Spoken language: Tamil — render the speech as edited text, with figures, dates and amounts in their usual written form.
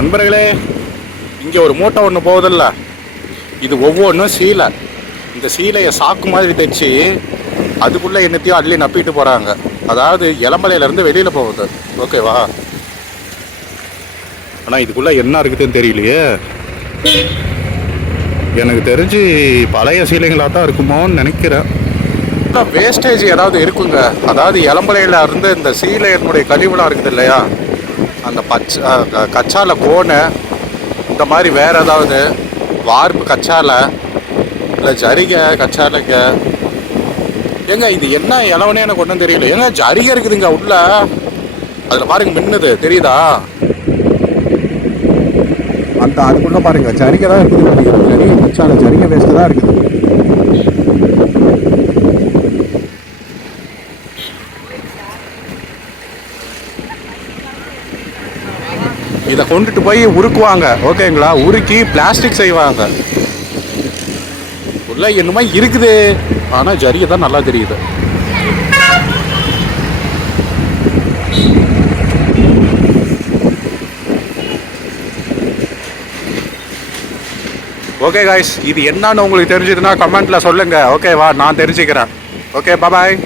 நண்பர்களே, இங்கே ஒரு மூட்டை ஒன்று போகுதில்ல, இது ஒவ்வொன்றும் சீலை. இந்த சீலையை சாக்கு மாதிரி தைச்சி அதுக்குள்ளே என்னத்தையும் அள்ளி நப்பிட்டு போகிறாங்க. அதாவது இளம்பலையிலேருந்து வெளியில் போகுது. ஓகேவா? ஆனால் இதுக்குள்ளே என்ன இருக்குதுன்னு தெரியலையே. எனக்கு தெரிஞ்சு பழைய சீலைகளாக தான் இருக்குமோன்னு நினைக்கிறேன். வேஸ்டேஜ் ஏதாவது இருக்குங்க. அதாவது இளம்பலையில் இருந்து இந்த சீலையினுடைய கழிவுலாம் இருக்குது இல்லையா, அந்த கச்சால கோனை, இந்த மாதிரி வேறு ஏதாவது வார்ப்பு கச்சாலை இல்லை ஜரிகை கச்சாலைங்க. ஏங்க இது என்ன இளவனே எனக்கு ஒன்றும் தெரியல. ஏங்க ஜரிகை இருக்குதுங்க உள்ள, அதில் பாருங்க மின்னுது தெரியுதா? அதுக்குள்ள பாருங்க ஜரிகை தான் இருக்குது நினைக்கிறேன். ஜரிகை கச்சாலை, ஜரிகை வேஸ்ட்டு தான் இருக்குது. இதை கொண்டுட்டு போய் உருக்குவாங்க. ஓகேங்களா? உருக்கி பிளாஸ்டிக் செய்வாங்க. உள்ள என்னமோ இருக்குது, ஆனால் ஜரிகை தான் நல்லா தெரியுது. ஓகே காய்ஸ், இது என்னன்னு உங்களுக்கு தெரிஞ்சதுன்னா கமெண்ட்ல சொல்லுங்க. ஓகேவா? நான் தெரிஞ்சுக்கிறேன். ஓகே, பாய்.